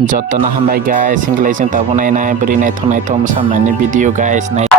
जतना हामबाय गाइस सिंगलाय जों दाबो नायनाय बोरै नायथाव नायथाव मोसानायनि भिडिअ गाइस नाय